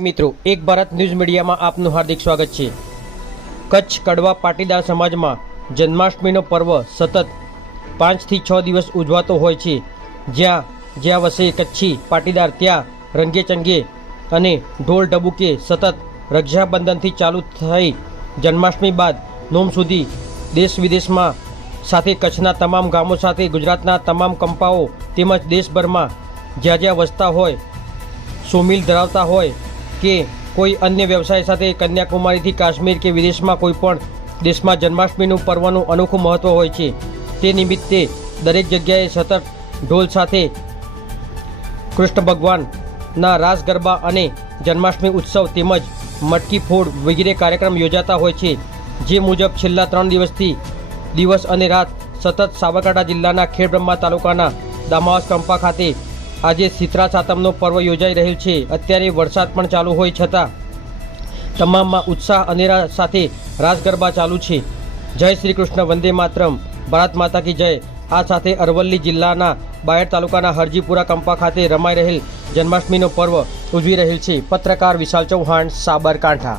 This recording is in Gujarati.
મિત્રો, એક ભારત ન્યૂઝ મીડિયામાં આપનું હાર્દિક સ્વાગત છે. કચ્છ કડવા પાટીદાર સમાજમાં જન્માષ્ટમીનો પર્વ સતત પાંચથી છ દિવસ ઉજવાતો હોય છે. જ્યાં જ્યાં વસે કચ્છી પાટીદાર ત્યાં રંગે ચંગે અને ઢોલ ડબુકે સતત રક્ષાબંધનથી ચાલુ થઈ જન્માષ્ટમી બાદ નોમ સુધી દેશ વિદેશમાં સાથે કચ્છના તમામ ગામો સાથે ગુજરાતના તમામ કંપાઓ તેમજ દેશભરમાં જ્યાં જ્યાં વસતા હોય, સોમિલ ધરાવતા હોય કે કોઈ અન્ય વ્યવસાય સાથે કન્યાકુમારીથી કાશ્મીર કે વિદેશમાં કોઈ પણ દેશમાં જન્માષ્ટમીનું પર્વનું અનોખું મહત્ત્વ હોય છે. તે નિમિત્તે દરેક જગ્યાએ સતત ઢોલ સાથે કૃષ્ણ ભગવાનના રાસ ગરબા અને જન્માષ્ટમી ઉત્સવ તેમજ મટકી ફોડ વગેરે કાર્યક્રમ યોજાતા હોય છે. જે મુજબ છેલ્લા ત્રણ દિવસથી દિવસ અને રાત સતત સાબરકાંઠા જિલ્લાના ખેડબ્રહ્મા તાલુકાના દામાવાસ કંપા ખાતે આજે શીતળા સાતમનો પર્વ યોજાઈ રહેલ છે. અત્યારે વરસાદ પણ ચાલુ હોય છતાં તમામમાં ઉત્સાહ અનેરા સાથે રાસ ગરબા ચાલુ છે. જય શ્રી કૃષ્ણ, વંદે માતરમ. ભારત માતા કી જય. આ સાથે અરવલ્લી જિલ્લાના બાયડ તાલુકાના હરજીપુરા કંપા ખાતે રમાઈ રહેલ જન્માષ્ટમીનો પર્વ ઉજવી રહેલ છે. પત્રકાર વિશાલ ચૌહાણ, સાબરકાંઠા.